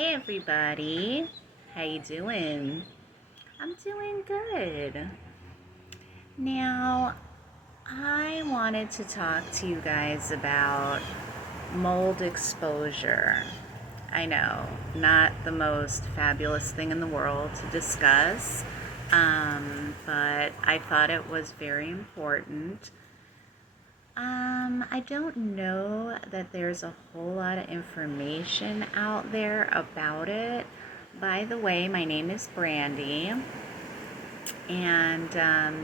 Hey everybody, how you doing? I'm doing good. Now, I wanted to talk to you guys about mold exposure. I know, not the most fabulous thing in the world to discuss, but I thought it was very important. I don't know that there's a whole lot of information out there about it. By the way, my name is Brandy, and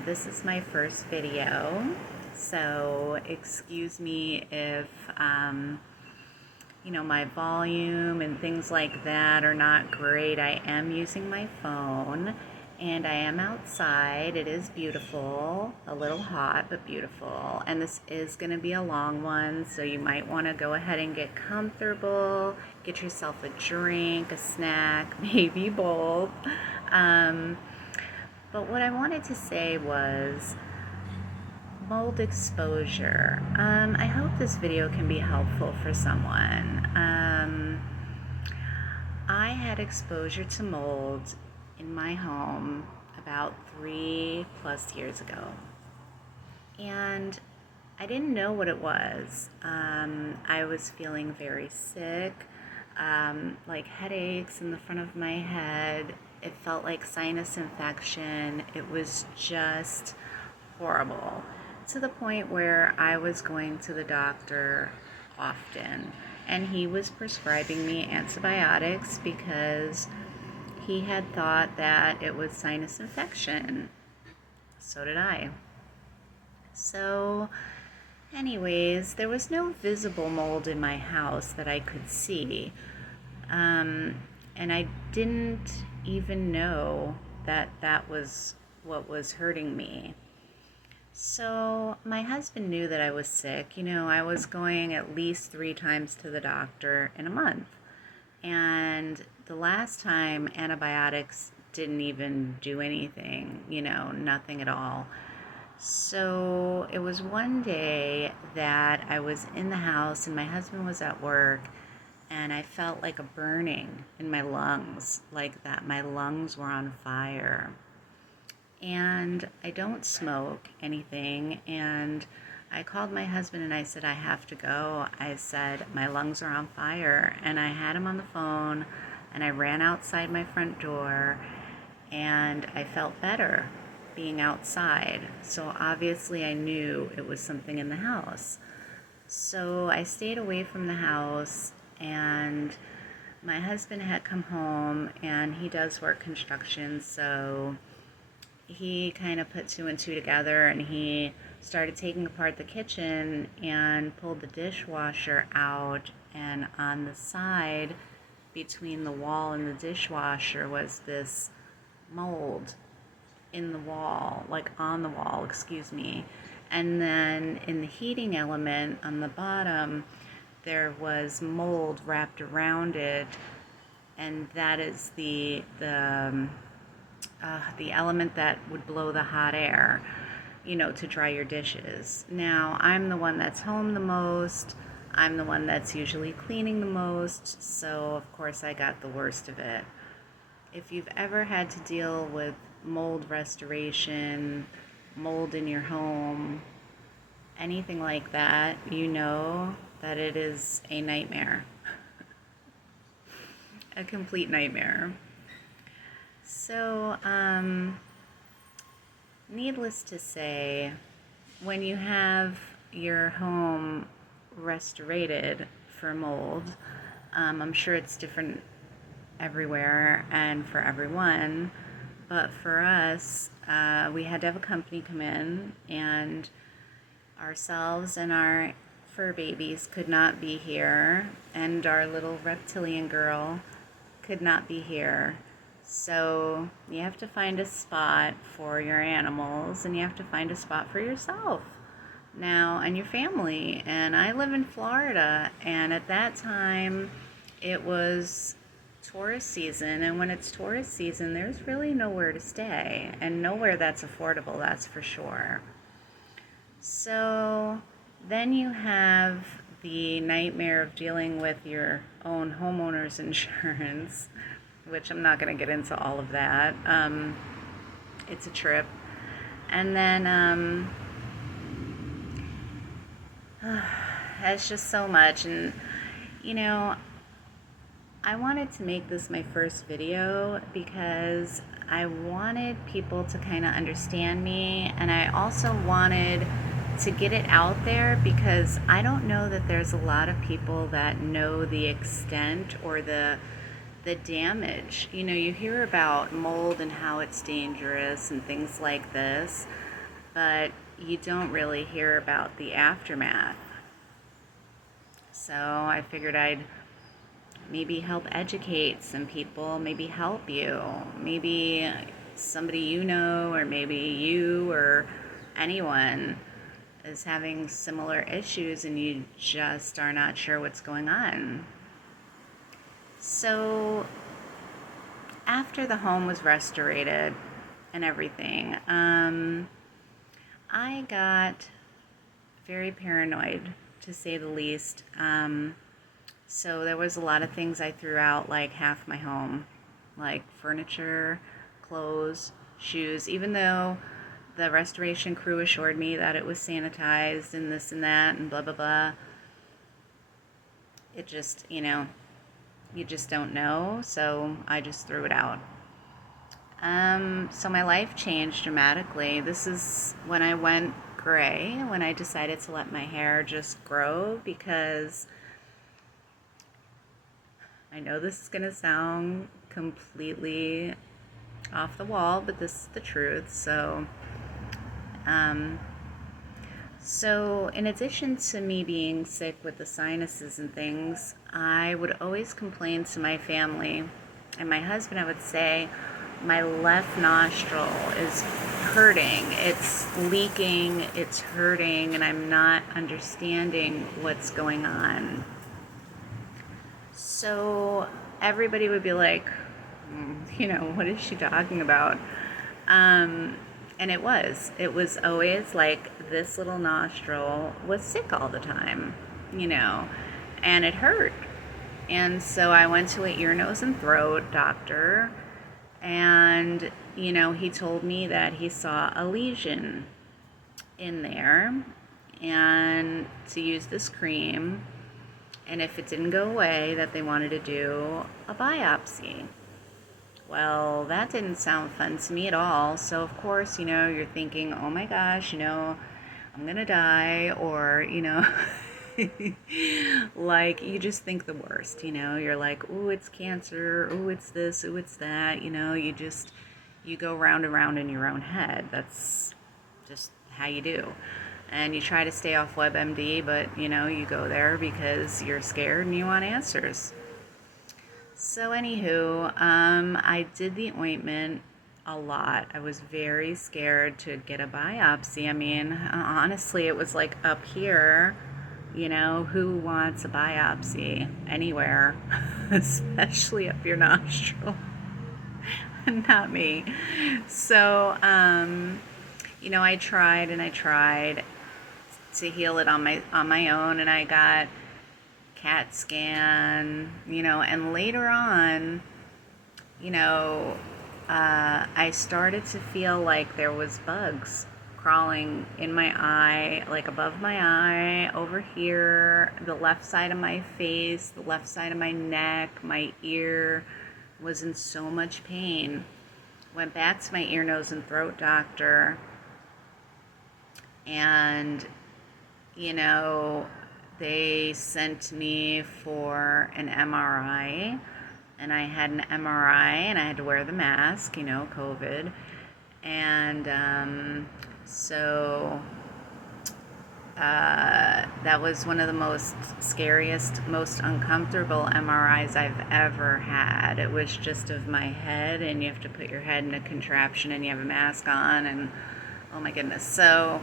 this is my first video. So, excuse me if, my volume and things like that are not great. I am using my phone and I am outside. It is beautiful, a little hot, but beautiful. And this is going to be a long one, so you might want to go ahead and get comfortable, get yourself a drink, a snack, maybe both. Um, but what I wanted to say was mold exposure. I hope this video can be helpful for someone. I had exposure to mold in my home about 3+ years ago. And I didn't know what it was. I was feeling very sick, like headaches in the front of my head. It felt like sinus infection. It was just horrible, to the point where I was going to the doctor often. And he was prescribing me antibiotics because he had thought that it was sinus infection. So did I. So, anyways, there was no visible mold in my house that I could see. And I didn't even know that that was what was hurting me. So, my husband knew that I was sick. I was going at least 3 times to the doctor in a month. And the last time, antibiotics didn't even do anything, nothing at all. So it was one day that I was in the house and my husband was at work, and I felt like a burning in my lungs, like that my lungs were on fire. And I don't smoke anything, and I called my husband and I said, I have to go. I said, my lungs are on fire. And I had him on the phone, and I ran outside my front door, and I felt better being outside. So obviously I knew it was something in the house. So I stayed away from the house, and my husband had come home, and he does work construction, so he kind of put 2 and 2 together, and he started taking apart the kitchen and pulled the dishwasher out, and on the side between the wall and the dishwasher was this mold in the wall, like on the wall, excuse me. And then in the heating element on the bottom, there was mold wrapped around it, and that is the element that would blow the hot air, to dry your dishes. Now, I'm the one that's home the most. I'm the one that's usually cleaning the most, so of course I got the worst of it. If you've ever had to deal with mold restoration, mold in your home, anything like that, you know that it is a nightmare. A complete nightmare. So, needless to say, when you have your home restorated for mold, I'm sure it's different everywhere and for everyone, but for us, we had to have a company come in, and ourselves and our fur babies could not be here, and our little reptilian girl could not be here. So you have to find a spot for your animals, and you have to find a spot for yourself now and your family. And I live in Florida, and at that time it was tourist season, and when it's tourist season, there's really nowhere to stay, and nowhere that's affordable, that's for sure. So then you have the nightmare of dealing with your own homeowner's insurance, which I'm not going to get into all of that. It's a trip. And then it's just so much. And, you know, I wanted to make this my first video because I wanted people to kind of understand me, and I also wanted to get it out there because I don't know that there's a lot of people that know the extent or the damage. You know, you hear about mold and how it's dangerous and things like this, but you don't really hear about the aftermath. So I figured I'd maybe help educate some people, maybe help you, maybe somebody you know, or maybe you or anyone is having similar issues and you just are not sure what's going on. So after the home was restorated and everything, I got very paranoid, to say the least. So there was a lot of things I threw out, like half my home, like furniture, clothes, shoes, even though the restoration crew assured me that it was sanitized and this and that and blah, blah, blah. It just, you just don't know, so I just threw it out. So my life changed dramatically. This is when I went gray, when I decided to let my hair just grow, because I know this is going to sound completely off the wall, but this is the truth. So in addition to me being sick with the sinuses and things, I would always complain to my family and my husband. I would say, my left nostril is hurting, it's leaking, it's hurting, and I'm not understanding what's going on. So everybody would be like, what is she talking about? And it was always like this little nostril was sick all the time, and it hurt. And so I went to an ear, nose, and throat doctor, and, he told me that he saw a lesion in there and to use this cream. And if it didn't go away, that they wanted to do a biopsy. Well, that didn't sound fun to me at all. So, of course, you're thinking, oh my gosh, I'm going to die, or, like, you just think the worst, you're like, ooh, it's cancer, ooh, it's this, ooh, it's that, you go round and round in your own head. That's just how you do. And you try to stay off WebMD, but, you go there because you're scared and you want answers. So, anywho, I did the ointment a lot. I was very scared to get a biopsy. I mean, honestly, it was like up here. Who wants a biopsy anywhere, especially up your nostril? Not me. So, I tried and I tried to heal it on my own, and I got CAT scan, and later on, I started to feel like there was bugs crawling in my eye, like above my eye, over here, the left side of my face, the left side of my neck, my ear was in so much pain. Went back to my ear, nose, and throat doctor, and, they sent me for an MRI, and I had an MRI, and I had to wear the mask, COVID, and so that was one of the most scariest, most uncomfortable MRIs I've ever had. It was just of my head, and you have to put your head in a contraption, and you have a mask on, and oh my goodness. So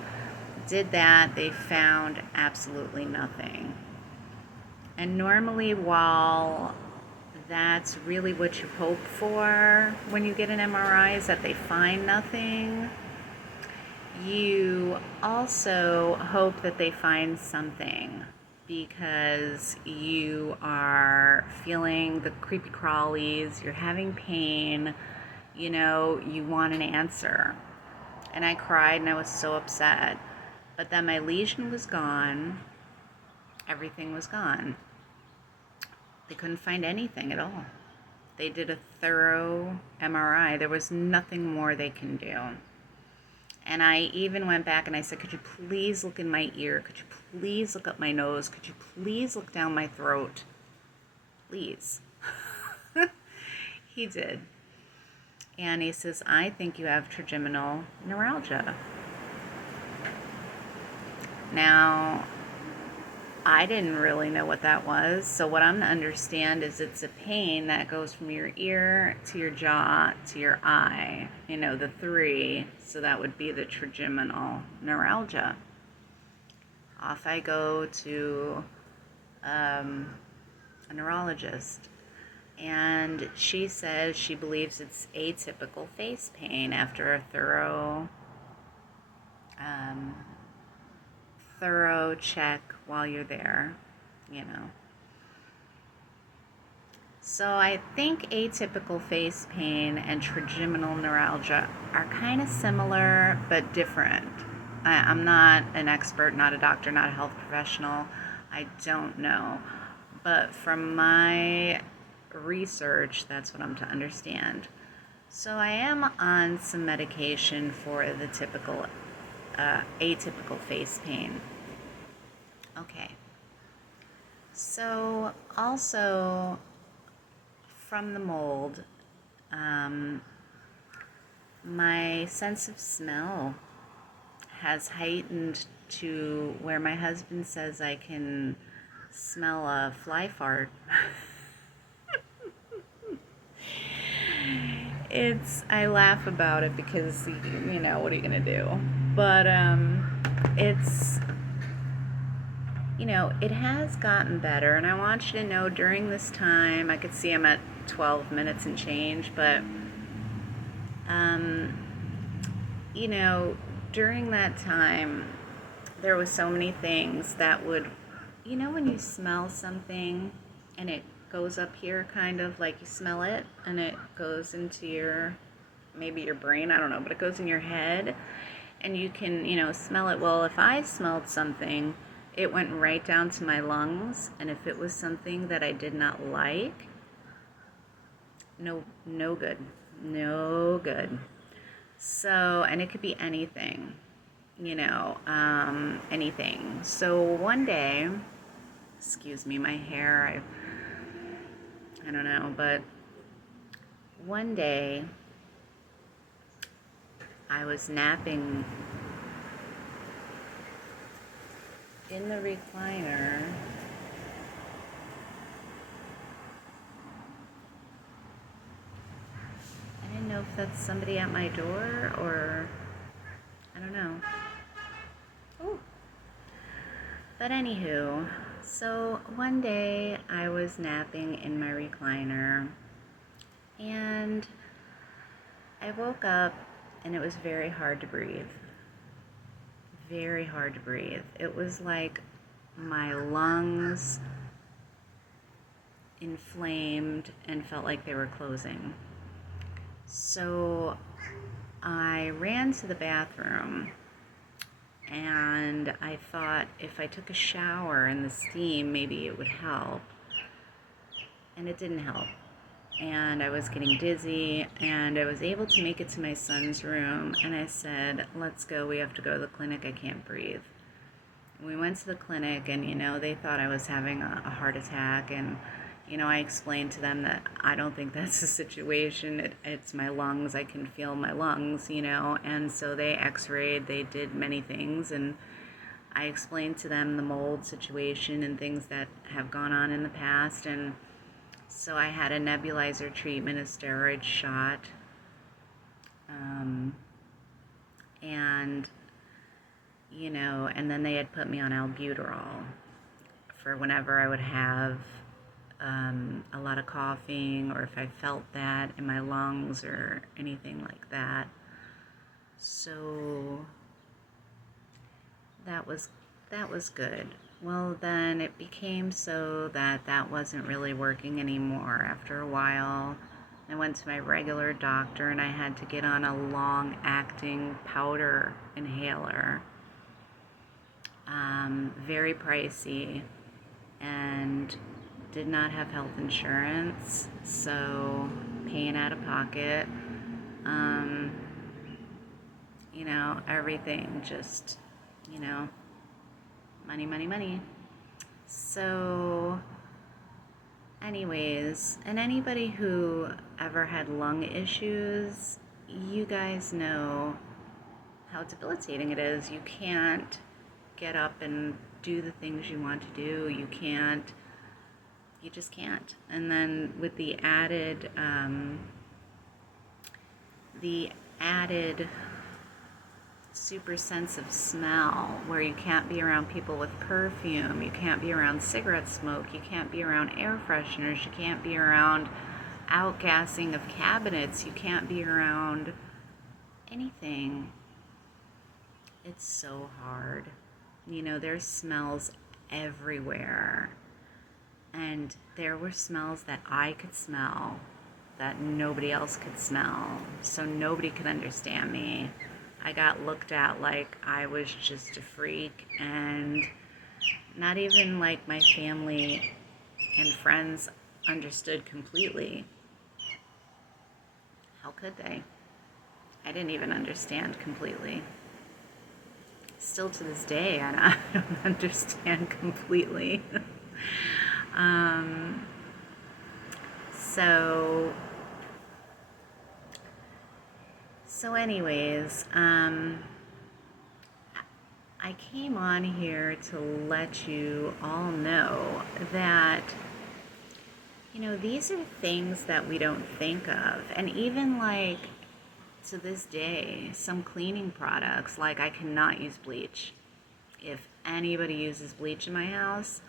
did that. They found absolutely nothing. And normally, while that's really what you hope for when you get an MRI, is that they find nothing, you also hope that they find something. because you are feeling the creepy crawlies, you're having pain, you want an answer. And I cried and I was so upset. But then my lesion was gone, everything was gone. They couldn't find anything at all. They did a thorough MRI. There was nothing more they can do. And I even went back and I said, could you please look in my ear? Could you please look up my nose? Could you please look down my throat? Please. He did. And he says, I think you have trigeminal neuralgia. Now, I didn't really know what that was. So what I'm to understand is it's a pain that goes from your ear to your jaw to your eye, the three. So that would be the trigeminal neuralgia. Off I go to a neurologist. And she says she believes it's atypical face pain after a thorough check while you're there, So I think atypical face pain and trigeminal neuralgia are kind of similar but different. I'm not an expert, not a doctor, not a health professional. I don't know. But from my research, that's what I'm to understand. So I am on some medication for the typical atypical face pain. Okay. So also from the mold, my sense of smell has heightened to where my husband says I can smell a fly fart. I laugh about it because, what are you going to do? But, it has gotten better. And I want you to know during this time, I could see I'm at 12 minutes and change, but, during that time, there was so many things that would, when you smell something and it goes up here, kind of like you smell it and it goes into maybe your brain, I don't know, but it goes in your head and you can, smell it. Well, if I smelled something, it went right down to my lungs, and if it was something that I did not like, no good. No good. So, and it could be anything, anything. So one day, excuse me, my hair, I don't know, but one day I was napping in the recliner. I didn't know if that's somebody at my door or I don't know. Ooh. But anywho, so one day I was napping in my recliner and I woke up and it was very hard to breathe. Very hard to breathe. It was like my lungs inflamed and felt like they were closing. So I ran to the bathroom and I thought if I took a shower in the steam, maybe it would help. And it didn't help. And I was getting dizzy, and I was able to make it to my son's room, and I said, let's go, we have to go to the clinic, I can't breathe. We went to the clinic, and, they thought I was having a heart attack, and, I explained to them that I don't think that's the situation, it's my lungs, I can feel my lungs, and so they x-rayed, they did many things, and I explained to them the mold situation and things that have gone on in the past, and so I had a nebulizer treatment, a steroid shot, and, and then they had put me on albuterol for whenever I would have a lot of coughing or if I felt that in my lungs or anything like that. So that was good. Well, then it became so that that wasn't really working anymore. After a while, I went to my regular doctor and I had to get on a long acting powder inhaler. Very pricey, and did not have health insurance, so paying out of pocket. Um, everything just, you know, money, money, money. So, anyways, and anybody who ever had lung issues, you guys know how debilitating it is. You can't get up and do the things you want to do. You just can't. And then with the added super sense of smell, where you can't be around people with perfume, you can't be around cigarette smoke, you can't be around air fresheners, you can't be around outgassing of cabinets, you can't be around anything. It's so hard. There's smells everywhere. And there were smells that I could smell that nobody else could smell. So nobody could understand me. I got looked at like I was just a freak, and not even like my family and friends understood completely. How could they? I didn't even understand completely. Still to this day, I don't understand completely. um, so, anyways, I came on here to let you all know that, these are things that we don't think of. And even like to this day, some cleaning products, like I cannot use bleach. If anybody uses bleach in my house,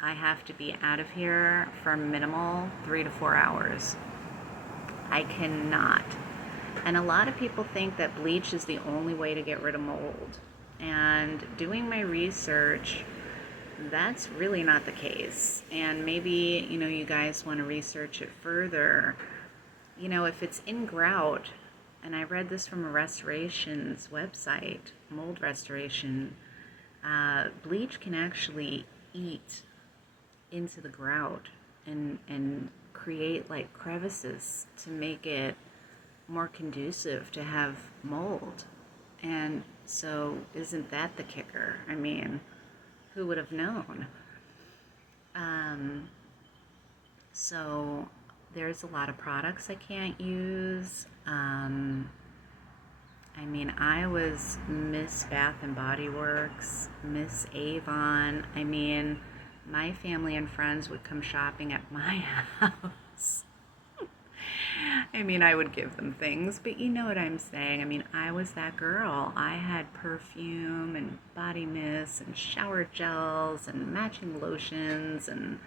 I have to be out of here for minimal 3 to 4 hours. I cannot. And a lot of people think that bleach is the only way to get rid of mold. And doing my research, that's really not the case. And maybe, you guys want to research it further. If it's in grout, and I read this from a restorations website, mold restoration, bleach can actually eat into the grout and create like crevices to make it more conducive to have mold. And so isn't that the kicker? I mean, who would have known? So there's a lot of products I can't use. I was Miss Bath and Body Works, Miss Avon. My family and friends would come shopping at my house. I would give them things, but you know what I'm saying. I was that girl. I had perfume and body mists and shower gels and matching lotions and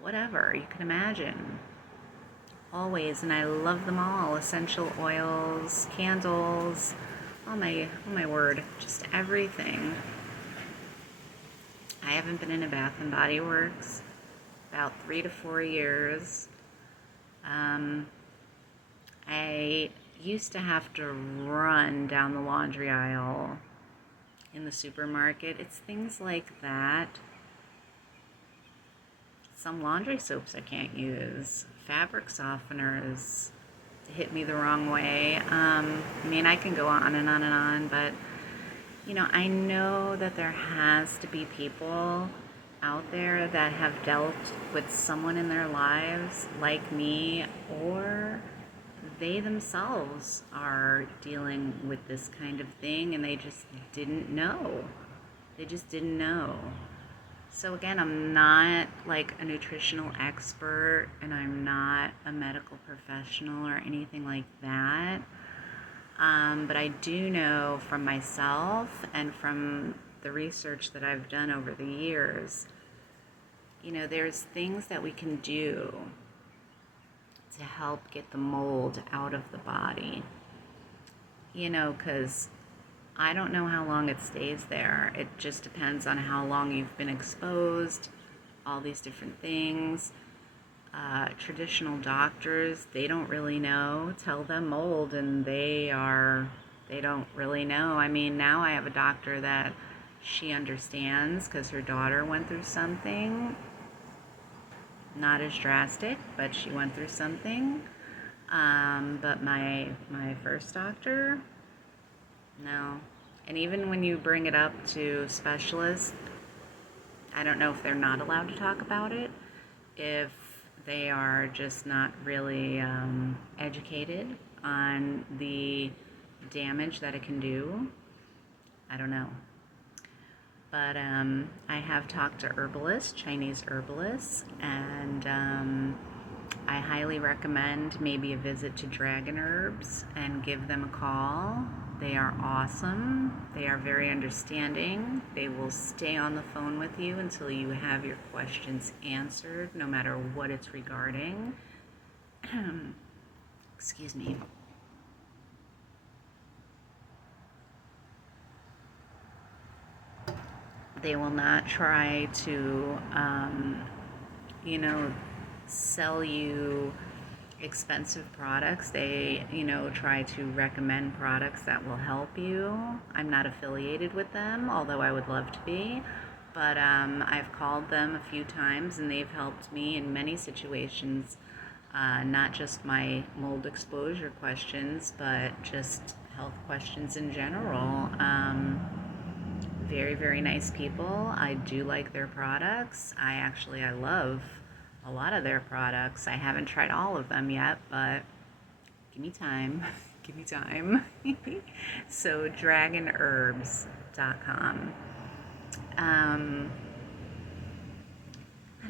whatever you can imagine. Always, and I love them all. Essential oils, candles, oh my word, just everything. I haven't been in a Bath and Body Works about 3 to 4 years. I used to have to run down the laundry aisle in the supermarket. It's things like that. Some laundry soaps I can't use. Fabric softeners hit me the wrong way. I can go on and on and on, but I know that there has to be people out there that have dealt with someone in their lives like me, or they themselves are dealing with this kind of thing and they just didn't know. So again, I'm not like a nutritional expert, and I'm not a medical professional or anything like that. But I do know from myself and from the research that I've done over the years, there's things that we can do to help get the mold out of the body. Because I don't know how long it stays there. It just depends on how long you've been exposed, all these different things. Traditional doctors, they don't really know. Tell them mold, and they don't really know. I mean, now I have a doctor that she understands because her daughter went through something. Not as drastic, but she went through something. But my first doctor, no. And even when you bring it up to specialists, I don't know if they're not allowed to talk about it, if they are just not really educated on the damage that it can do. I don't know. But I have talked to herbalists, Chinese herbalists, and I highly recommend maybe a visit to Dragon Herbs and give them a call. They are awesome. They are very understanding. They will stay on the phone with you until you have your questions answered, no matter what it's regarding. Excuse me. They will not try to, sell you expensive products. They, try to recommend products that will help you. I'm not affiliated with them, although I would love to be. But I've called them a few times and they've helped me in many situations, not just my mold exposure questions, but just health questions in general. Very, very nice people. I do like their products. I love a lot of their products. I haven't tried all of them yet, but give me time. Give me time. So, dragonherbs.com. I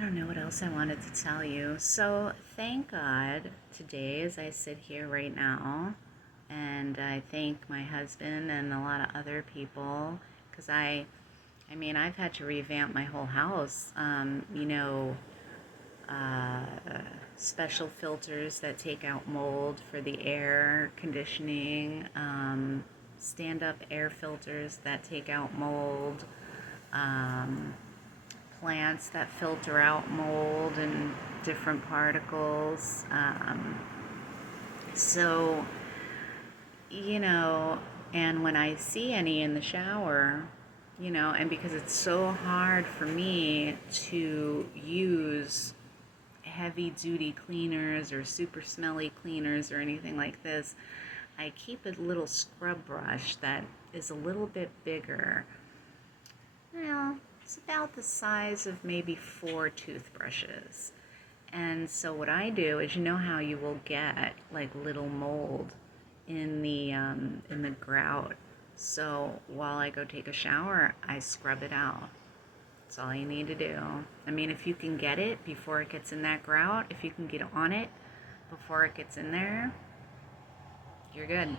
don't know what else I wanted to tell you. So, thank God today, as I sit here right now, and I thank my husband and a lot of other people, because I've had to revamp my whole house. Special filters that take out mold for the air conditioning, stand-up air filters that take out mold, plants that filter out mold and different particles. So, and when I see any in the shower, and because it's so hard for me to use heavy duty cleaners or super smelly cleaners or anything like this, I keep a little scrub brush that is a little bit bigger. It's about the size of maybe 4 toothbrushes. And so what I do is, how you will get like little mold in the grout. So while I go take a shower, I scrub it out. That's all you need to do. If you can get it before it gets in that grout, if you can get on it before it gets in there, you're good.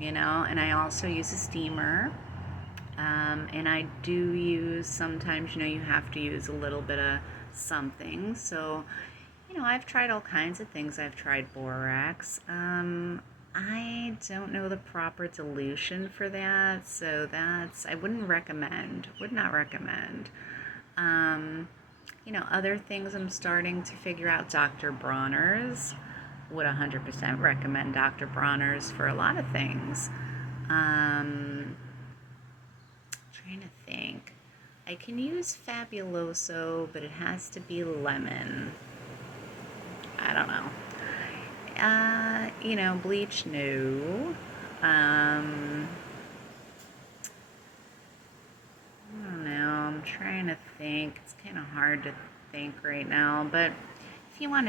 And I also use a steamer. And I do use, sometimes, you have to use a little bit of something. So, I've tried all kinds of things. I've tried borax. I don't know the proper dilution for that, so I would not recommend. Other things I'm starting to figure out, Dr. Bronner's. Would 100% recommend Dr. Bronner's for a lot of things. Trying to think. I can use Fabuloso, but it has to be lemon. I don't know. Bleach, no. I don't know. I'm trying to think. It's kind of hard to think right now, but if you want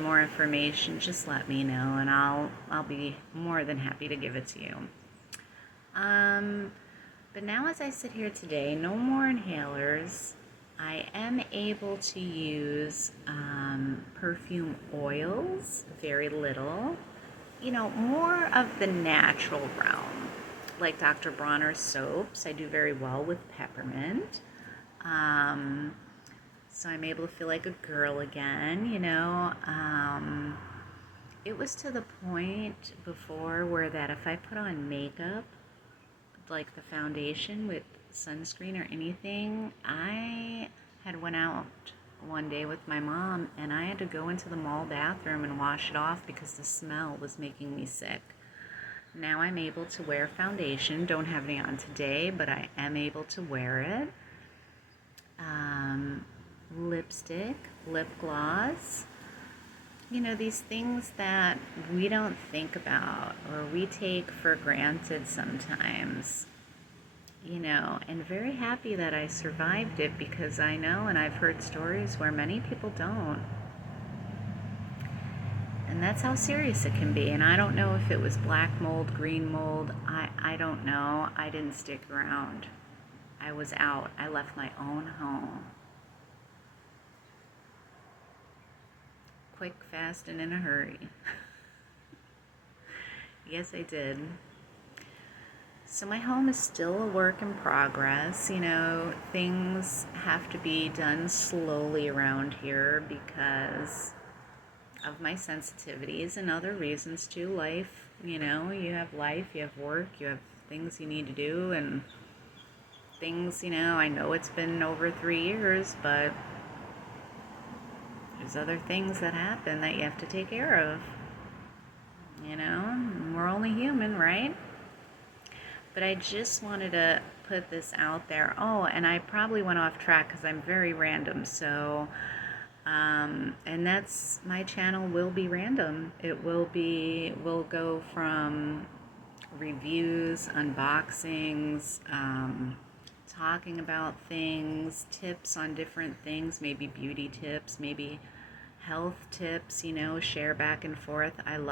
more information, just let me know, and I'll be more than happy to give it to you. But now, as I sit here today, no more inhalers. I am able to use perfume oils, very little. More of the natural realm. Like Dr. Bronner's soaps, I do very well with peppermint. So I'm able to feel like a girl again, It was to the point before where that if I put on makeup, like the foundation with sunscreen or anything. I had went out one day with my mom and I had to go into the mall bathroom and wash it off because the smell was making me sick. Now I'm able to wear foundation. Don't have any on today, but I am able to wear it. Lipstick, lip gloss. You know, these things that we don't think about or we take for granted sometimes. You know, and very happy that I survived it because I know and I've heard stories where many people don't. And that's how serious it can be. And I don't know if it was black mold, green mold. I don't know. I didn't stick around. I was out. I left my own home. Quick, fast, and in a hurry. Yes, I did. So my home is still a work in progress. You know, things have to be done slowly around here because of my sensitivities and other reasons too. Life, you know, you have life, you have work, you have things you need to do, and things, you know, I know it's been over 3 years, but there's other things that happen that you have to take care of. You know, we're only human, right? But I just wanted to put this out there. Oh, and I probably went off track because I'm very random. So, and that's my channel will be random. Will go from reviews, unboxings, talking about things, tips on different things, maybe beauty tips, maybe health tips, you know, share back and forth. I love